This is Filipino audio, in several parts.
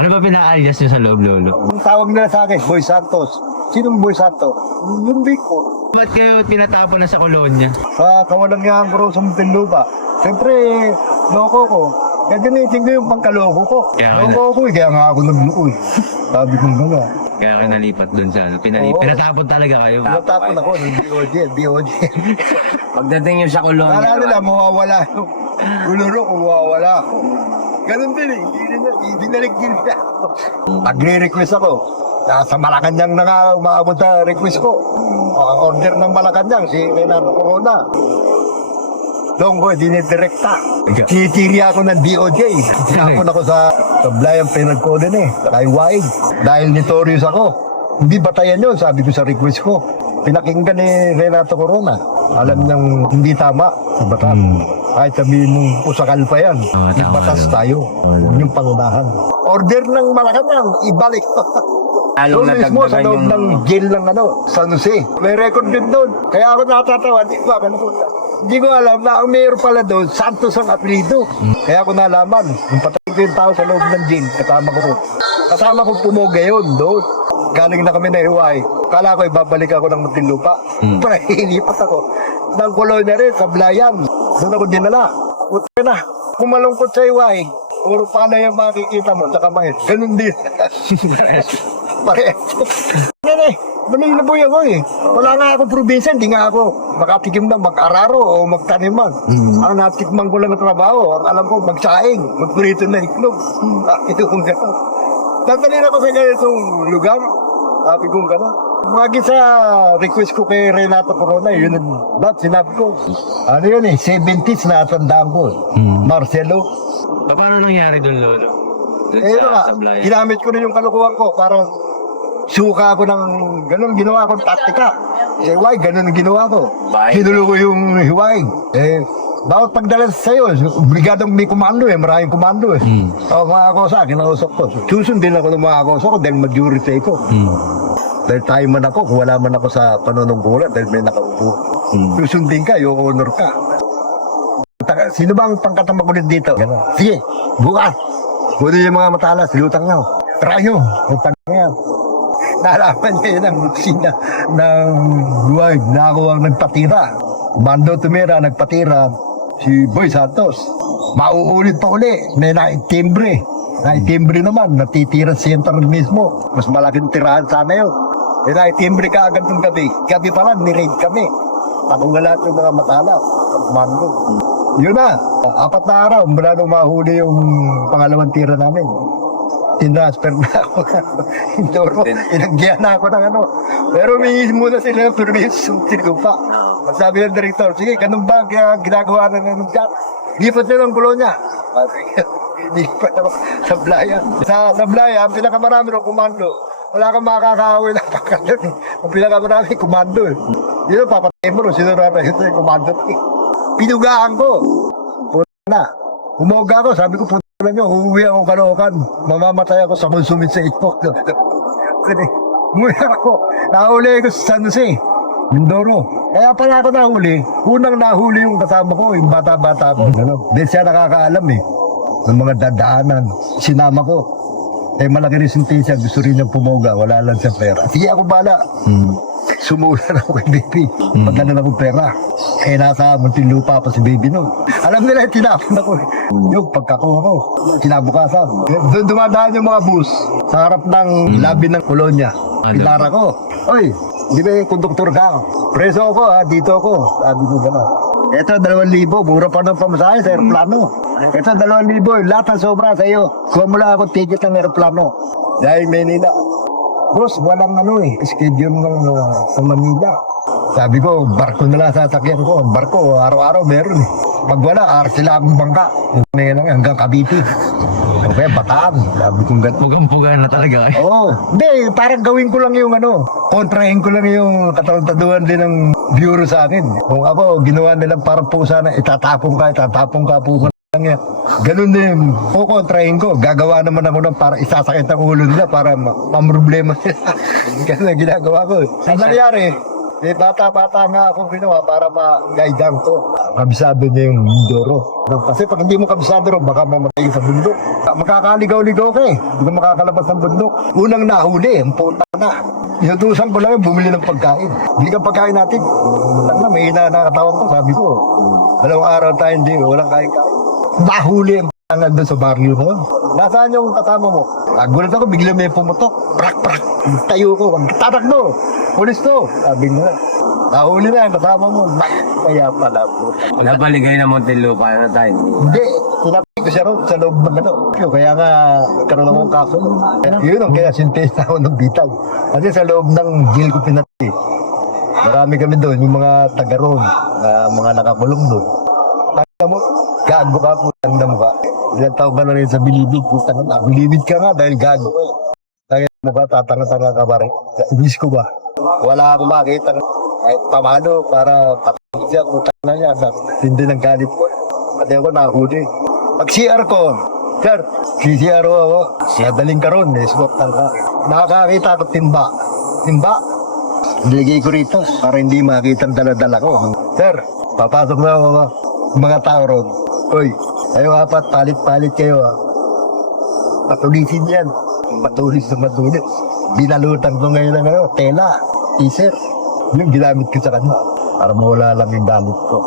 Ano ba pinaka-alias nyo sa loob, Lolo? Ang tawag nila sa akin, Boy Santos. Sinong Boy Santos? Yung Biko. Ba't kayo tinatapon na sa kolonya? Sa kawalan nga ang bro sa Muntinlupa. Siyempre, loko ko. Kaya ginitin ko yung pangkaloko ko. Loko ko kaya nga ako nagluko eh. Sabi kong gano'n. Kaya ka nalipat dun sa ano. Pinatapon talaga kayo. Natapon ako ng BOJ. Pagdating nyo sa kolonya. Kala nila mawawala. Uluro ko mawawala ako. Ganun din eh. Hindi naligin niya. Nagre-request ako. Sa Malacanang na nga umaabot na request ko. Ang order ng Malacanang, si Renato Corona. Doon ko, dinidirekta. Tinitiri ako ng DOJ. Tinapon ako sa Blayang Penal Code eh. Kay Waig. Dahil notorious ako. Hindi batayan yun, sabi ko sa request ko. Pinakinggan ni Renato Corona. Alam niyang hindi tama sa batas. Kahit sabihin mong usakal pa yan. Batas tayo. Yung pangunahan. Order ng Malacanang, ibalik. Along Doon mismo sa nadagdagan loob yung... ng jail ng San Jose. May record din doon. Kaya ako natatawa. Hindi ko alam na ang mayor pala doon, Santos ang apelido. Kaya ako nalaman. Yung patay ko yung tao sa loob ng jail, kasama ko pumoga yun doon. Galing na kami na Hiwai. Kala ko ibabalik ako ng Muntinlupa. Pero hinipat ako. Ng kolonya rin, sa Blayang. Doon ako dinala. Puti na. Kung malungkot sa Hiwai, puro pala yung makikita mo sa kamay. Ganun din. Pareho. Yan eh, maniliboy ako eh. Wala nga akong probinsya, hindi nga ako makatikim na mag-araro o magtaniman. Ang natikman ko lang na trabaho, ang alam ko magsaing, magprito na iklog. Ito kong gano'n. Tatalin ako sa ganitong lugar, sabi kong gano'n. Maging sa request ko kay Renato Corona, yun ang sinabi ko. Ano yun eh, 70s na tandaan ko. Marcelo. Paano nangyari dun, Lolo? Dun Eh, ito nga, sa Blayang? ginamit ko rin yung kalukuhan ko para suka ako ng ganun ginawa kong taktika. Eh, why? Ganun ang ginawa ko. Hinulo ko yung hiway. Eh, bawat pagdala sa'yo, obligadong may komando eh, maraming komando eh. Mga kosa, kinausap ko. Susundin ako ng mga kosa ko dahil majority ko. Dahil tayo man ako, kung wala man ako sa panunungkulan dahil may nakaupo. Susundin ka, yung honor ka. Sino ba ang pangkatamagulit dito? Sige, bukas. Kunin yung mga matalas, lutang nga. Try nyo, lutang nga. Nalaman niya yun ang kusina ng buhay na ako ang nagpatira. Bando Tumira nagpatira, si Boy Santos. Mauulit pa uli, may naitimbre. Naitimbre naman, natitira sa center mismo. Mas malaking tirahan sana yun. Eh, naitimbre ka agad ng gabi. Gabi pala, nireid kami. Tanong na lahat yung mga matalas. Mando. Yun na, 4 na araw, mula nung mahuli yung pangalawang tira namin. Tinransfer na ako. Indoro, inagyan na ako ng ano. Pero humingi muna sila ng permis, ko pa. Sabi ng direktor, sige, ganun ba ginagawa na ng dyan? Lipat na ng kolonya. Lipat na sa Blayang. Sa Blayang, pinakamarami ng komando. Wala kang makakawin na pagkakit. Ang pinakamarami, komando eh. Yun, papatay mo, sinurata yun yung komando. Pinugaan ko. Puta na. Umoga ako, sabi ko, puta na nyo, uuwi ako Caloocan. Mamamatay ako sa konsumit sa ipok. Muna ako. Nahuli ko sa San Jose. Mindoro. Kaya pala ako nahuli. Unang nahuli yung kasama ko, yung bata-bata ko. Dahil siya nakakaalam eh. Ng mga dadaanan. Sinama ko. Eh malaki rin sintensya. Gusto rin niyang pumoga. Wala lang siyang pera. Sige ako bala. Sumulan ako kay baby. Pagdala na akong pera. Eh nasa Muntinlupa pa si baby no. Alam nila tinapon ako. Yung pagkakuha ko. Kinabukasan. Doon dumadaan yung mga bus. Sa harap ng labi ng kolonya. Pinara ko. Oy, di ba yung konduktor ka? Preso ako ha, dito ako. Sabi ko gano'n. Ito 2,000. Mura pa ng pamasahe sa aeroplano. Ito 2,000. Lahat ng sobra sa iyo. Kuha mo lang ako ticket ng aeroplano. Dahil Manila. Boss, walang ano eh. Schedule ng sa Manila. Sabi ko, barko na lang sasakyan ko. Barko, araw-araw meron eh. Pag wala, sila akong bangka. Hanggang Cavite. Okay, Bataan. Sabi kong gano'n. Pugang-puga na talaga eh. Oo. Hindi, parang gawin ko lang yung ano. Kontrahin ko lang yung katarantaduhan din ng bureau sa akin. Kung ako, ginawa nilang parang pusa na itatapong ka po lang yan. Ganun din, kukontrahin ko. Gagawa naman ako ng para isasakit ang ulo nila para mamroblema nila. Ganun ang ginagawa ko. Ang nangyari, bata-bata nga akong ginawa para ma-guidean ko. Kabisado niya yung Mindoro. Kasi pag hindi mo kabisado ron, baka mamatay sa bundok. Makakaligaw-ligaw ka eh. Hindi ka makakalabas ng bundok. Unang nahuli, ang puta na. Inutusan ko lang yung bumili ng pagkain. Hindi ka pagkain natin. Lang na, may hinanakatawan ko. Sabi ko, dalawang araw tayo hindi, walang kain-kain. Nahuli ang p*** doon sa barrio na yun. Nasaan yung kasama mo? Nagulat ako, bigla may pumutok. Prak-prak. Tayo ko. Tatakbo. Pulis to. Sabi na. Nahuli na yung kasama mo. Kaya pala po. Nabaligay na Montelupa na tayo. Hindi. Sinabi ko siya ron sa loob ng ano. Kaya nga, karoon akong kaso. Yun ang kaya sintes ako ng bitag. Kasi sa loob ng jail ko pinatay. Marami kami doon, yung mga taga ron, mga nakakulong doon. Tanda mo, gago ka po, tanda mo ka. Ilang taon ka na rin sa bilibid. Bilibid ka nga dahil gago ka. Kaya mo ka, tatanga-tanga ka ba rin? Ibis ko ba? Wala akong makita kahit pamano para patawag siya kung tanga niya. Hindi ng galit ko. Pati ako nahuli. Pag CR ko, sir, CCR ako. Nadaling ka ron, escortan ka. Nakakakita ako timba. Timba? Nilagay ko rito para hindi makita ang dala-dala ko. Sir, papasok na ako mga tao ron. Uy, kayo apat, palit-palit kayo ha. Patulisin yan. Matulis na matulis. Binalutan ko ngayon ng tela, t-shirt. Yung ginamit ko sa kanya para mawala lang yung dalit ko.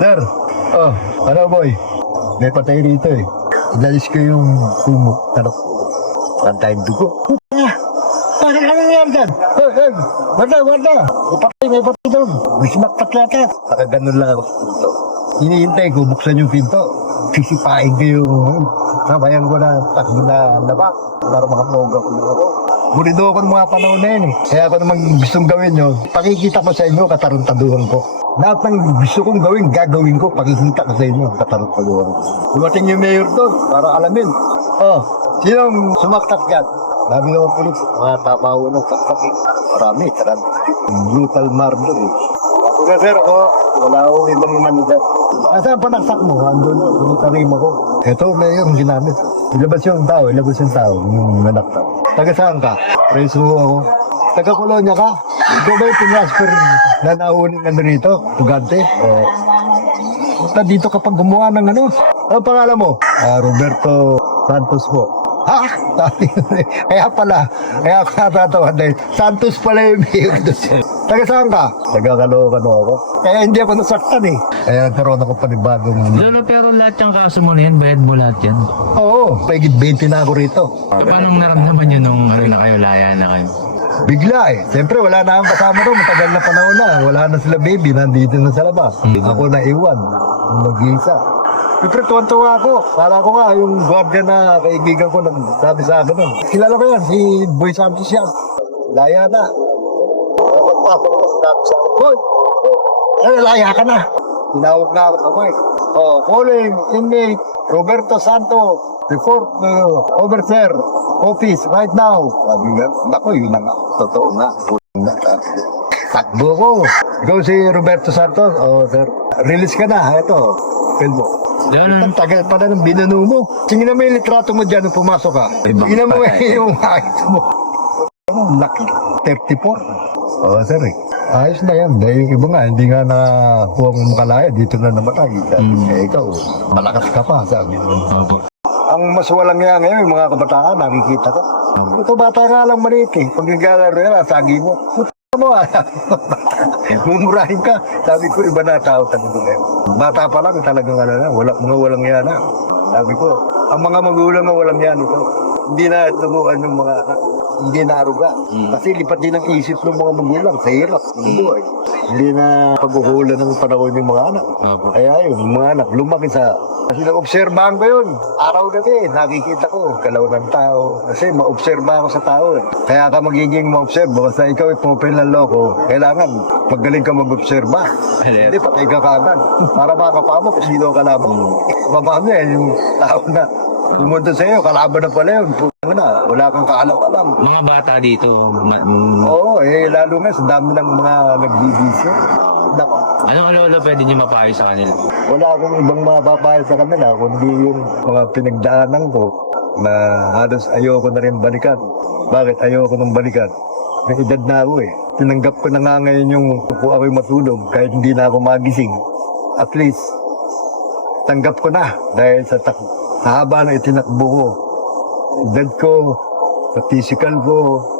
Sir, ano boy? May patay rito eh. Inalis ko yung kumot. Pantayin dugo. Bakit ka nangyayari dyan? Wala. May patay doon. May sinaktak yata. Saka ganun lang ako. Hinihintay ko, buksan yung pinto. Sisipain ko yung sabayan ko na takbo na labak para makapoga ko yung ako. Burido ako ng mga panahon na yun eh. Kaya ako naman gustong gawin nyo, pakikita ko sa inyo, kataruntaduhan ko. Lahat ng gusto kong gawin, gagawin ko, pakikita ko sa inyo, kataruntaduhan ko. Dumating yung mayor doon, para alamin. Sinong sumaktak yan? Sabi ng mga pulis, mga tabaho ng saktak eh. Marami. Brutal murder eh. Ako sir, wala akong ibang manidad. Saan pa naksak mo? Andun, pinitarim ako. Ito, mayor, ang ginamit. Ilabas yung tao, yung nanaktak. Taga saan ka? Preso ako. Taga Kolonya ka? Ikaw ba yung pinasper na nauunin na rito? Tugante? Basta dito kapag gumawa ng ano? Ano pangalan mo? Roberto Santos po. Ha? Kaya ako natatawa dahil Santos pala yung mayor doon. Taga saan ka? Taga Caloocan ako. Kaya hindi ako nasaktan eh. Kaya nagkaroon ako panibagong... Lolo, pero lahat yung kaso mo na yan, bayad mo lahat yan. Oo, paigit 20 na ako rito. Paano naramdaman yun nung ano na kayo, laya na kayo? Bigla eh. Siyempre wala na akong kasama doon. Matagal na panahon na. Wala na sila baby. Nandito na sa labas. Ako na iwan. Mag-isa. Siyempre tuwan-tuwa ako. Kala ko nga yung guardia na kaibigan ko nagsabi sa akin nun. Kilala ko yan. Si Boy Santos yan. Laya na. Pagpasok ko sa sa akin. Boy! Laya ka na. Tinawag na ako kamay. Calling inmate Roberto Santos. Report overseer office right now. Sabi nga, nako yun na nga. Totoo nga. Takbo ko. Ikaw si Roberto Santos. Sir. Release ka na. Ito. Film mo. Ang tagal pa na ng binano mo. Tingnan mo yung litrato mo dyan nung pumasok ka. Tingnan mo yung height mo. Laki. 34. Sir eh. Ayos na yan. Dahil yung iba nga, hindi nga nakuha mong makalaya. Dito na namatay. Ikaw, malakas ka pa. Sabi mo. Ang mas walang nga ngayon, yung mga kabataan, nakikita ko. Ito bata nga lang maliit eh. Pag naglalaro yan, sagi mo. Puta mo mumurahin ka. Sabi ko, iba na tao tayo ngayon. Bata pa lang, talagang mga walang yan na. Sabi ko, ang mga magulang na walang yan ito. Hindi na tubuan yung mga hindi na aruga. Kasi lipat din ang isip ng mga magulang sa hirap ng buhay. Hindi na pagkukulan ng panahon yung mga anak. Kaya yun, yung mga anak lumaki sa... Kasi nag-obserbahan ko yun. Araw-gabi, nakikita ko, galaw ng tao. Kasi ma-obserba ako sa tao eh. Kaya ka magiging ma-observe. Basta ikaw ay pumapil ng loko, kailangan magaling ka mag-obserba. Hindi, patay ka kaagad. Para makakapama kung sino ka laban. Mabami yan, yung tao na pumunta sa iyo, kalaban na pala yun. Wala kang kaalam-alam. Mga bata dito. Oo, lalo nga sa dami ng mga nagbibisyo. Anong lolo pwede niyo mapayo sa kanila? Wala akong ibang mapapayo sa kanila, kundi yung mga pinagdaanan ko na halos ayoko na rin balikan. Bakit ayoko nang balikan? May edad na ako eh. Tinanggap ko na nga ngayon yung po ako'y matulog kahit hindi na ako magising. At least, tanggap ko na dahil sa haba na itinakbo ko. Edad ko, sa physical ko,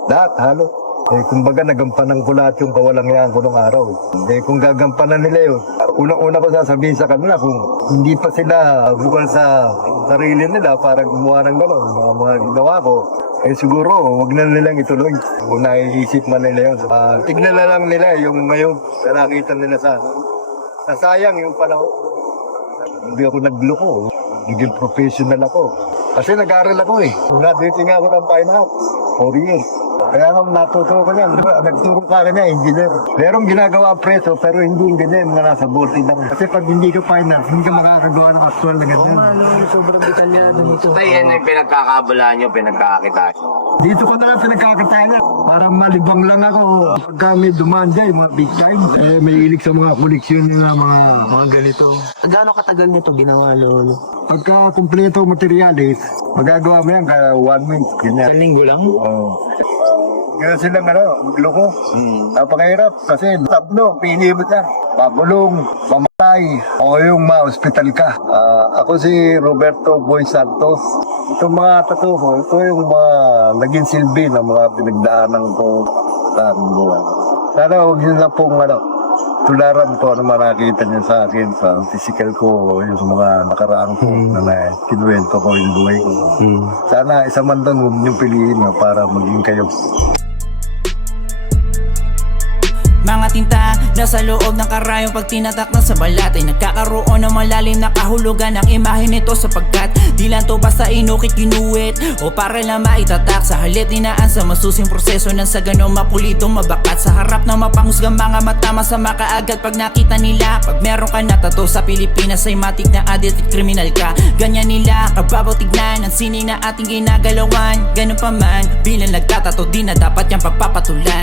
lahat halo. Eh, kumbaga nagampanan ko lahat yung kawalangyaan ko nung araw. Eh, kung gagampanan nila yun, unang-una ko sasabihin sa kanila kung hindi pa sila bukal sa sarili nila para gumawa ng gano'n, mga ginawa ko, eh siguro, wag na nilang ituloy. Kung naiisip man nila yun. Tignan na lang nila yung ngayon, nakita nila sa nasayang yung panahon. Hindi ako nagloko, naging professional ako. Kasi nag-aaral ako eh. Graduating ako ng fine arts, 4 years. Kaya nung natuto ko yan, nagturo ka niya, engineer. Merong ginagawa preso, pero hindi engineer na nasa bote lang. Kasi pag hindi ka fine arts, hindi ka makakagawa ng actual na ganyan. Sobrang detalyado nito. So yan yung pinagkakabalaan nyo, pinagkakakitaan nyo. Dito ko na lang pinagkakataan para malibang lang ako. Pagka may dumaan dyan, yung mga big time, eh, may ilig sa mga koleksyon ng mga ganito. Gaano katagal nito ginawa, Lolo? Pagka kumpleto materialis, magagawa mo yan kaya 1 week. Ganyan. Isang linggo lang? Oo. Ganyan silang magloko. Napakahirap kasi tatlo, pili mo siya. Pabulong, mamatay, o yung ma-hospital ka. Ako si Roberto Boy Santos. Itong mga tattoo ko, ito yung mga naging silbi ng mga pinagdaanan ko sa buwan. Sana huwag nyo lang pong tularan ko ano makakita niyo sa akin sa physical ko, yung mga nakaraan ko na kinuwento ko yung buhay ko. Sana isa man doon huwag niyong piliin para maging kayo. Mga tinta nasa loob ng karayong pag tinatak na sa balat ay nagkakaroon ng malalim na kahulugan ng imahe nito sapagkat di lang to basta inukit ginuwit o para lang maitatak sa halip dinaan sa masusing proseso ng sa ganong mapulitong mabakat sa harap ng mapanghusgang mga mata masama kaagad pag nakita nila pag meron ka na tato sa Pilipinas ay matik na addict at kriminal ka ganyan nila kababaw tignan ang sining na ating ginagalawan ganun pa man bilang nagtatato di na dapat yung pagpapatulan